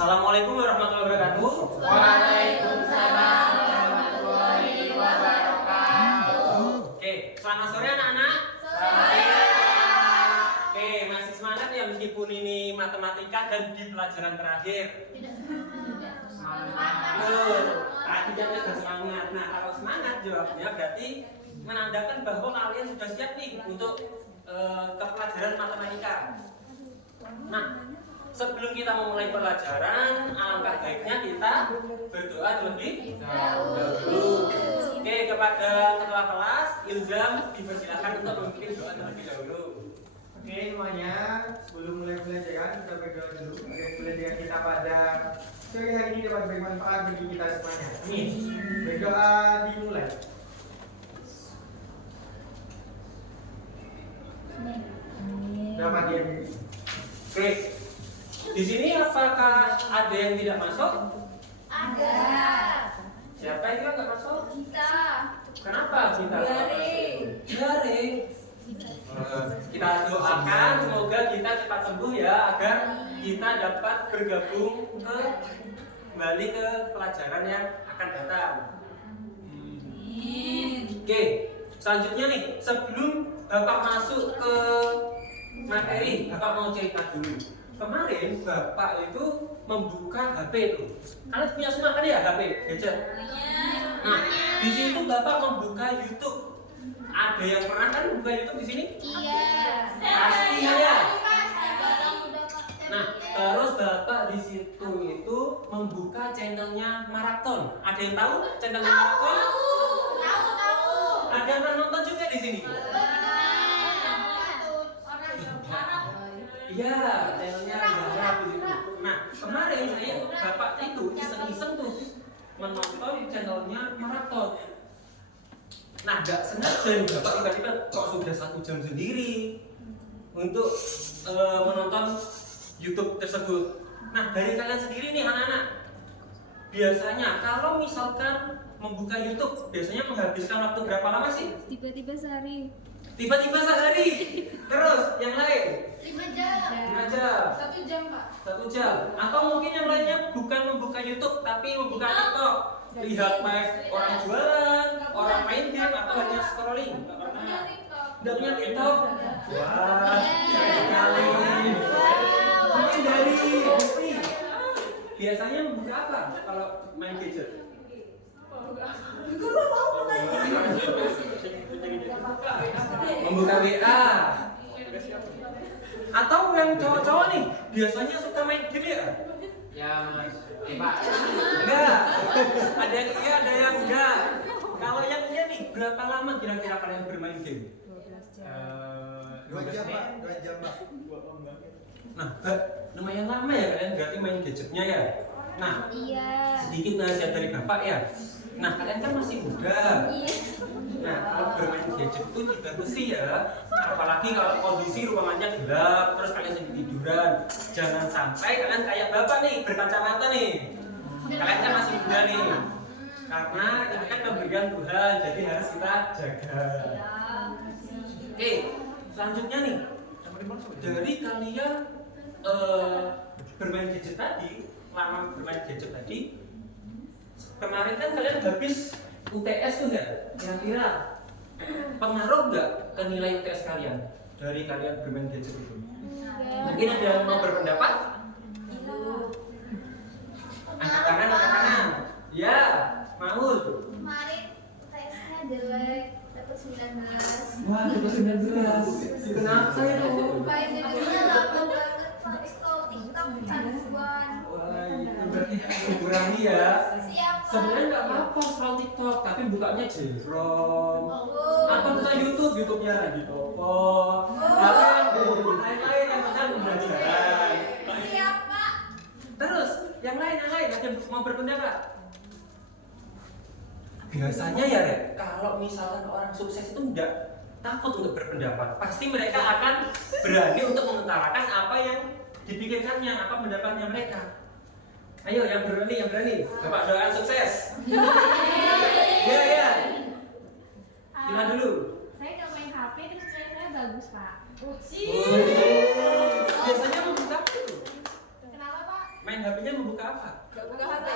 Assalamualaikum warahmatullahi wabarakatuh. Waalaikumsalam warahmatullahi wabarakatuh. Oke, selamat sore anak-anak. Sore. Oke, masih semangat ya meskipun ini matematika dan di pelajaran terakhir. Betul. Tadi kan sudah semangat. Nah, kalau semangat jawabnya berarti menandakan bahwa kalian sudah siap nih untuk ke pelajaran matematika. Nah, sebelum kita memulai pelajaran, alangkah baiknya kita berdoa terlebih dahulu. Oke, kepada ketua kelas, Ilzam dipersilakan untuk memimpin doa terlebih dahulu. Oke semuanya, sebelum mulai pelajaran kita berdoa dulu agar pelajaran kita pada sore hari ini dapat bermanfaat bagi kita semuanya. Amin. Berdoa dimulai. Selamat ya. Oke, di sini apakah ada yang tidak masuk? Ada. Siapa yang tidak masuk? Kita. Kenapa kita? Garing. Kita doakan semoga kita cepat sembuh ya agar kita dapat bergabung kembali ke pelajaran yang akan datang. Oke, selanjutnya nih sebelum Bapak masuk ke materi, Bapak mau cerita dulu. Kemarin Bapak itu membuka HP itu. Kalian punya semua kan ya HP gadget? Nah, di situ Bapak membuka YouTube. Ada yang pernah kan buka YouTube di sini? Iya. Pasti ya. Nah, terus Bapak di situ itu membuka channelnya Marathon. Ada yang tahu channelnya Marathon? Tahu. Ada yang pernah nonton juga di sini? Iya, channelnya Zahra itu. Nah, kemarin saya Bapak itu iseng-iseng tuh menonton channelnya Marathon. Nah, nggak sengaja Bapak tiba-tiba kok sudah 1 jam sendiri untuk menonton YouTube tersebut. Nah, dari kalian sendiri nih anak-anak, biasanya kalau misalkan membuka YouTube, biasanya menghabiskan waktu berapa lama sih? Tiba-tiba sehari. Tiba-tiba sehari. Terus yang lain? 5 jam. 5 jam. 1 jam, Pak. 1 jam. Atau mungkin yang lainnya bukan membuka YouTube tapi membuka TikTok. Lihat live orang jualan, orang main game atau hanya scrolling. Nggak punya TikTok. Wah, sekali. Mungkin dari Bukti. Biasanya membuka apa kalau main gadget? Membuka WA. Atau yang cowok-cowok nih biasanya suka main game ya? Ya Mas. Pak. Enggak. Ada yang iya, ada yang enggak. Kalau yang iya nih, berapa lama kira-kira kalian bermain game? 2 jam Pak. 2 jam Pak. Nah, lumayan lama ya kalian berarti main gadgetnya ya. Nah, Iya. sedikit nasihat dari Bapak ya. Nah, kalian kan masih muda. Nah, kalau bermain gadget itu tidak bersih ya. Apalagi kalau kondisi ruangannya gelap, terus kalian sedang tiduran. Jangan sampai kalian kayak Bapak nih, berkacamata nih. Kalian kan masih muda nih. Karena ini kan pemberian Tuhan, jadi harus kita jaga. Oke, selanjutnya nih. Dari kalian bermain gadget tadi, lama bermain gadget tadi, kemarin kan kalian habis UTS tuh nggak? Kira-kira pengaruh nggak ke nilai UTS kalian dari kalian bermain gadget itu? Mungkin ada yang mau berpendapat? Angkat tangan. Ya, Maul. Kemarin tesnya jelek, dapat 19. Wah, dapat 19. Kenapa itu? Main jadinya lama banget, Pak. Scroll TikTok canduan. Wah, itu berarti harus dikurangi ya. Siap, Pak. Sebenarnya nggak apa-apa scroll TikTok, tapi bukanya Jefrom. Oh. Atau buka YouTube, YouTube-nya lagi Topo. Atau yang lain-lain yang penting pembelajaran. Siap, Pak. Terus yang lain ada yang mau berpendapat? Biasanya ya, Rek, kalau misalkan orang sukses itu enggak takut untuk berpendapat. Pasti mereka akan berani untuk mengutarakan apa yang dipikirkannya, apa pendapatnya mereka. Ayo yang berani. Bapak doakan sukses. Ya. Gimana dulu? Saya nggak main HP, terus saya bagus, Pak. Biasanya membuka itu. Kenapa, Pak? main HP-nya membuka apa? Gak punya HP.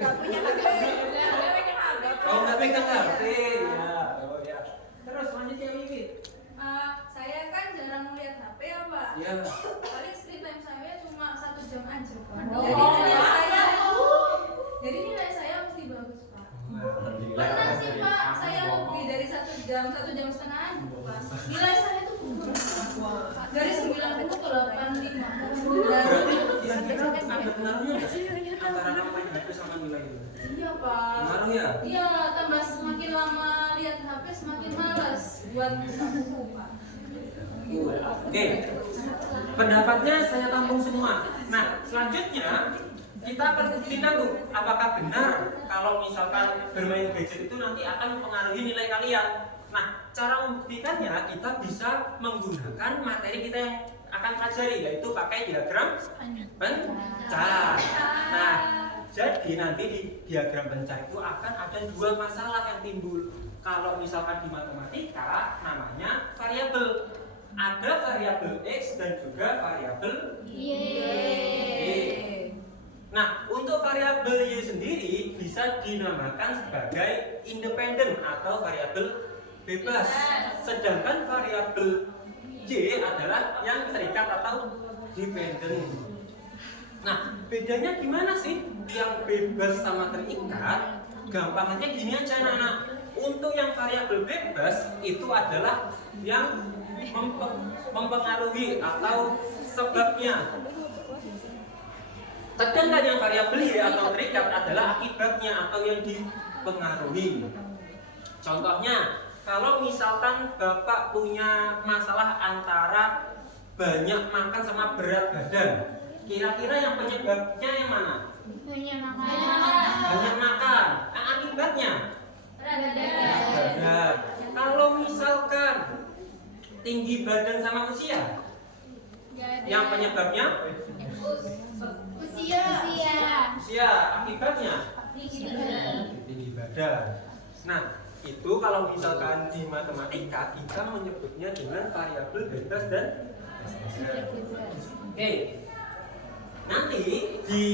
Gak punya. Oh, nggak pegang HP ya. Oh ya. Terus selanjutnya Wiwi. Saya kan jarang melihat HP ya Pak. Ya. Paling screen time saya cuma 1 jam aja Pak. Oh. Jadi nilai saya mesti bagus Pak. Alhamdulillah. Pernah sih Pak, saya lebih dari 1 jam setengah aja Pak. Nilai saya tuh gugur Pak. Dari 90 ke 85. Berarti kira-kira ada pengaruhnya nggak sih antara nama main HP sama nilai itu? Iya Pak. Pengaruh ya? Iya, tambah semakin lama lihat HP semakin malas buat buku Pak. Oke. Pendapatnya saya tampung semua. Nah, selanjutnya kita akan buktikan tuh apakah benar kalau misalkan bermain gadget itu nanti akan mempengaruhi nilai kalian. Nah, cara membuktikannya kita bisa menggunakan materi kita yang akan pelajari, yaitu pakai diagram pencar. Nah, jadi nanti di diagram pencar itu akan ada 2 masalah yang timbul. Kalau misalkan di matematika namanya variabel. Ada variabel X dan juga variabel Y. Nah, untuk variabel Y sendiri bisa dinamakan sebagai independen atau variabel bebas. Sedangkan variabel Y adalah yang terikat atau dependen. Nah, bedanya gimana sih yang bebas sama terikat? Gampangnya gini aja anak-anak. Untuk yang variabel bebas itu adalah yang mempengaruhi atau sebabnya. Sedangkan yang variabel Y atau terikat adalah akibatnya atau yang dipengaruhi. Contohnya, kalau misalkan Bapak punya masalah antara banyak makan sama berat badan, kira-kira yang penyebabnya yang mana? Banyak makan. Akibatnya? Berat badan. Kalau misalkan tinggi badan sama usia, yang penyebabnya? Usia. Akibatnya? Tinggi badan. Nah, itu kalau misalkan di matematika kita menyebutnya dengan variabel bebas dan Oke. Nanti di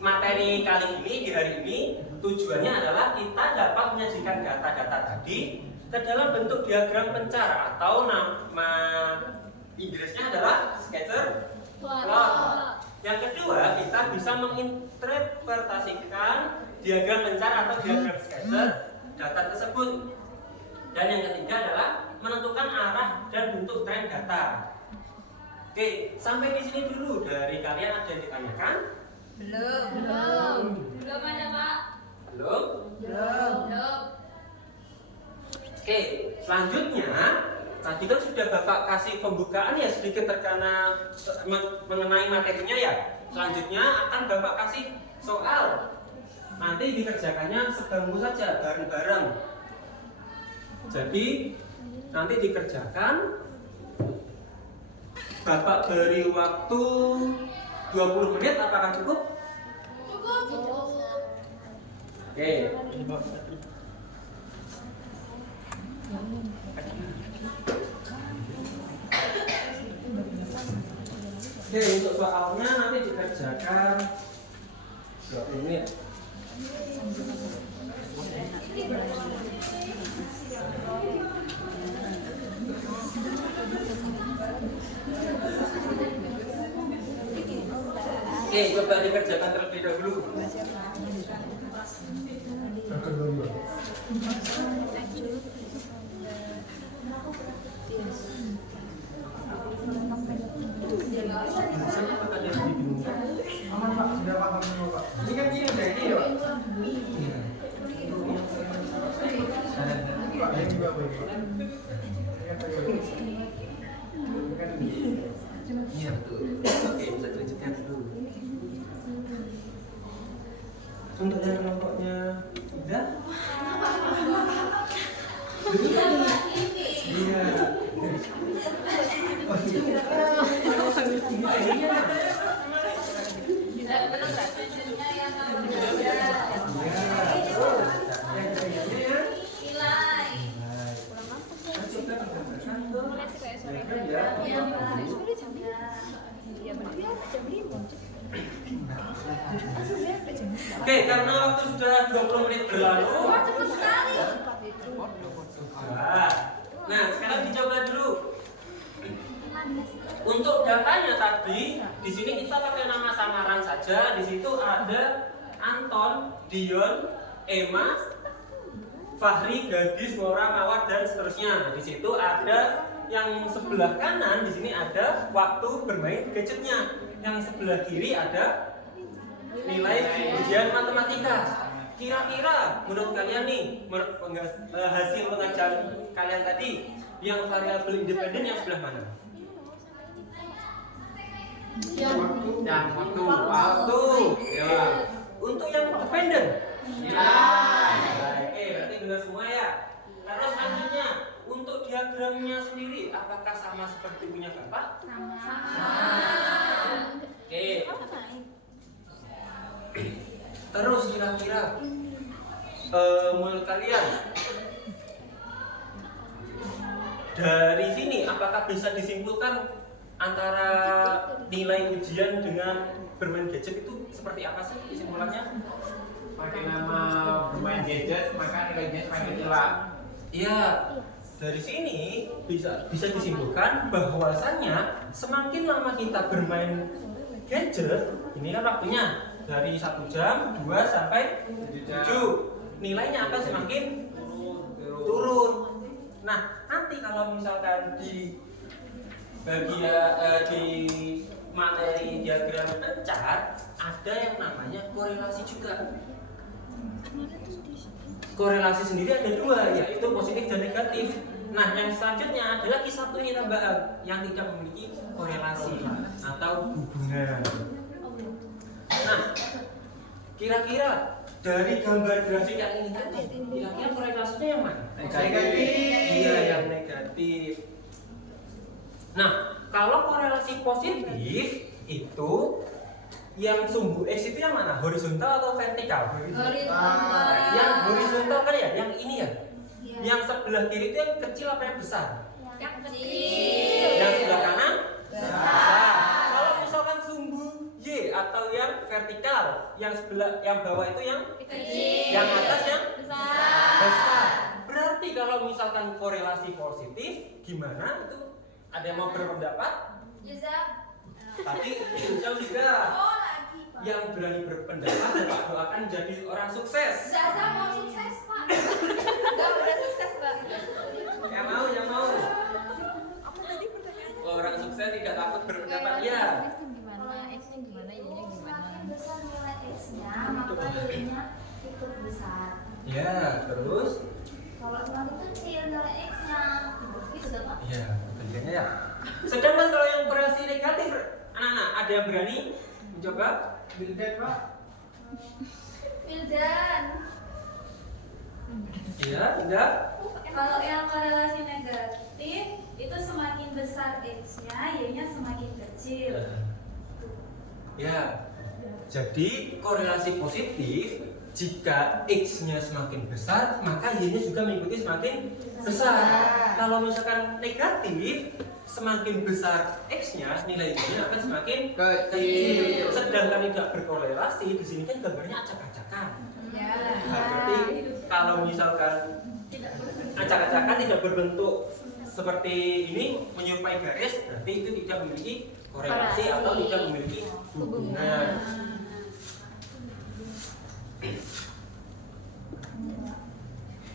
materi kali ini, di hari ini, tujuannya adalah kita dapat menyajikan data-data tadi ke dalam bentuk diagram pencar atau nama Inggrisnya adalah scatter plot. Yang kedua, kita bisa menginterpretasikan diagram pencar atau diagram scatter data tersebut. Dan yang ketiga adalah menentukan arah dan bentuk tren data. Oke, sampai di sini dulu. Dari kalian ada yang ditanyakan? Belum ada Pak. Belum? Belum. Oke, selanjutnya tadi kan sudah Bapak kasih pembukaan ya sedikit terkena mengenai materinya ya. Selanjutnya akan Bapak kasih soal. Nanti dikerjakannya sebangku saja, bareng-bareng. Jadi nanti dikerjakan. Bapak beri waktu 20 menit, apakah cukup? Cukup. Oke. Oke, untuk soalnya nanti dikerjakan 20 menit. Oke, coba dikerjakan terlebih dahulu. Aman Pak, sudah paham semua Pak. Ini kan gini udah ini ya Pak. Pak, ini juga boleh. Iya betul. Oke, bisa dilanjutkan dulu. Untuk yang kelompoknya udah? Iya. Oke, karena waktu sudah 20 menit berlalu. Wah, cepet sekali. Nah, sekarang dicoba dulu. Untuk datanya tadi, di sini kita pakai nama samaran saja. Di situ ada Anton, Dion, Emma, Fahri, Gadis, Mora, Mawar, dan seterusnya. Di situ ada yang sebelah kanan, di sini ada waktu bermain gadgetnya. Yang sebelah kiri ada nilai ujian matematika. Kira-kira menurut kalian nih, hasil pengajaran kalian tadi, yang variabel independen yang sebelah mana? Waktu. Ya. Untuk yang dependen? Oke, berarti benar semua ya. Terus selanjutnya, untuk diagramnya sendiri, apakah sama seperti punya Bapak? Oke. Terus kira-kira menurut kalian dari sini apakah bisa disimpulkan antara nilai ujian dengan bermain gadget itu seperti apa sih kesimpulannya? Makin lama bermain gadget, maka nilainya semakin hilang. Iya, dari sini bisa disimpulkan bahwasannya semakin lama kita bermain gadget, ini kan waktunya dari 1 jam, 2 sampai 7, nilainya akan semakin turun. Nah, nanti kalau misalkan di bagian di materi diagram pencak ada yang namanya korelasi juga. Korelasi sendiri ada 2, yaitu positif dan negatif. Nah, yang selanjutnya adalah satu ini tambahan yang tidak memiliki korelasi atau hubungan. Nah, kira-kira dari gambar grafik yang ini tadi, kira-kira korelasinya yang mana? Negatif. Iya, yang negatif. Nah, kalau korelasi positif itu yang sumbu X itu yang mana? Horizontal atau vertikal? Horizontal. Yang horizontal kan ya, yang ini ya. Iya. Yang sebelah kiri itu yang kecil apa yang besar? Yang kecil. Yang sebelah kanan? Besar. Kalau misalkan sumbu Y atau yang vertikal, yang bawah itu yang Kecil. yang atas yang Besar. besar. Berarti kalau misalkan korelasi positif, gimana itu? Ada yang mau berpendapat? Yusa. Tapi Ilham tidak. Oh, lagi, Pak. Yang berani berpendapat, Pak doakan jadi orang sukses. Zaza mau sukses, Pak. Enggak udah sukses, Pak. Yang mau. Orang sukses tidak takut berpendapat ya. Gimana? X-nya gimana? Y-nya gimana? Besar nilai X-nya, maka Y-nya ikut besar. Ya, terus? Kalau semakin kecil nilai X-nya, gitu Pak. Iya, betul ya. Sedangkan kalau yang korelasi negatif, anak-anak ada yang berani mencoba? Bildet, Pak. Wildan. Iya, tidak? Kalau yang korelasi negatif itu semakin besar X-nya, Y-nya semakin kecil. Ya. Jadi korelasi positif jika X-nya semakin besar, maka Y-nya juga mengikuti semakin besar. Kalau misalkan negatif, semakin besar X-nya, nilai Y-nya akan semakin kecil. Sedangkan tidak berkorelasi, di sini kan gambarnya acak-acakan. Ya. Nah, berarti kalau misalkan acak-acakan tidak berbentuk seperti ini menyerupai garis, berarti itu tidak memiliki korelasi atau tidak memiliki hubungan.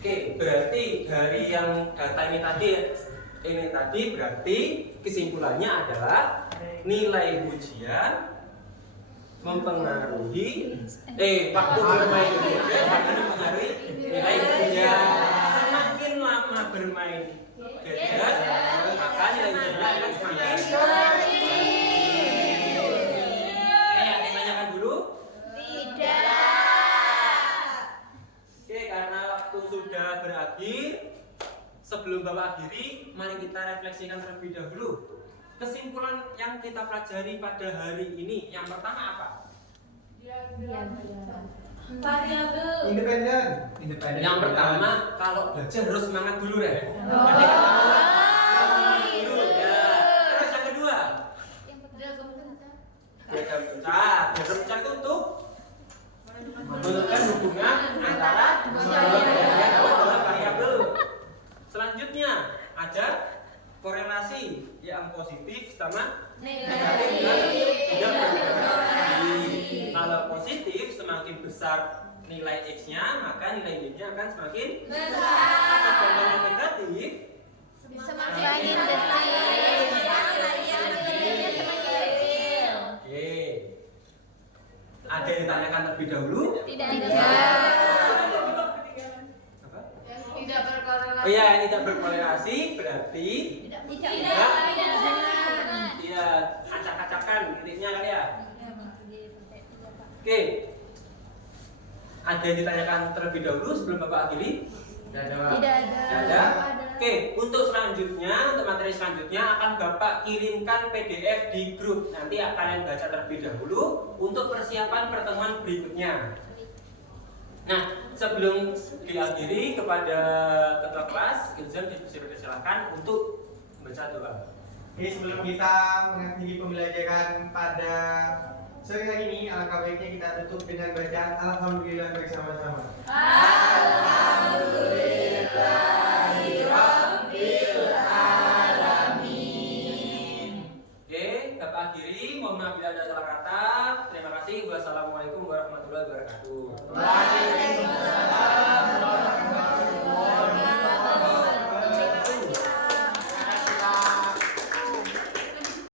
Oke, berarti dari yang data ini tadi berarti kesimpulannya adalah nilai ujian mempengaruhi waktu bermain gadget akan mempengaruhi nilai ujian. Semakin lama bermain gadget, maka nilai ujiannya akan semakin ada yang tanyakan dulu? Oke, karena waktu sudah berakhir, sebelum Bapak akhiri, mari kita refleksikan terlebih dahulu. Kesimpulan yang kita pelajari pada hari ini, yang pertama apa? Variabel. Independen. Yang pertama, kalau belajar harus semangat dulu ya. Semangat dulu ya. Terus yang kedua, berpencar. Biar berpencar itu untuk menentukan hubungan antara dua variabel. Selanjutnya ada korelasi yang positif sama negatif dan tidak berkorelasi. Kalau positif semakin besar nilai x-nya, maka nilai y-nya akan semakin besar. Sedangkan yang negatif Semakin kecil. Oke. Ada yang ditanyakan terlebih dahulu? Tidak. Apa? Tidak berkorelasi. Oh iya, tidak berkorelasi berarti tidak acak-acakan titiknya kali ya. Oke. Ada yang ditanyakan terlebih dahulu sebelum Bapak akhiri? Tidak ada. Tidak ada. Oke, untuk selanjutnya, untuk materi selanjutnya akan Bapak kirimkan PDF di grup. Nanti kalian baca terlebih dahulu untuk persiapan pertemuan berikutnya. Nah, sebelum diakhiri kepada ketua kelas, Ilzam dipersilakan untuk membaca doa. Oke, sebelum kita mengakhiri pembelajaran pada sore hari ini, alangkah baiknya kita tutup dengan bacaan Alhamdulillah bersama-sama. Oke, Bapak akhiri. Mohon maaf bila ada salah kata. Terima kasih. Wassalamualaikum warahmatullahi wabarakatuh. Waalaikumsalam.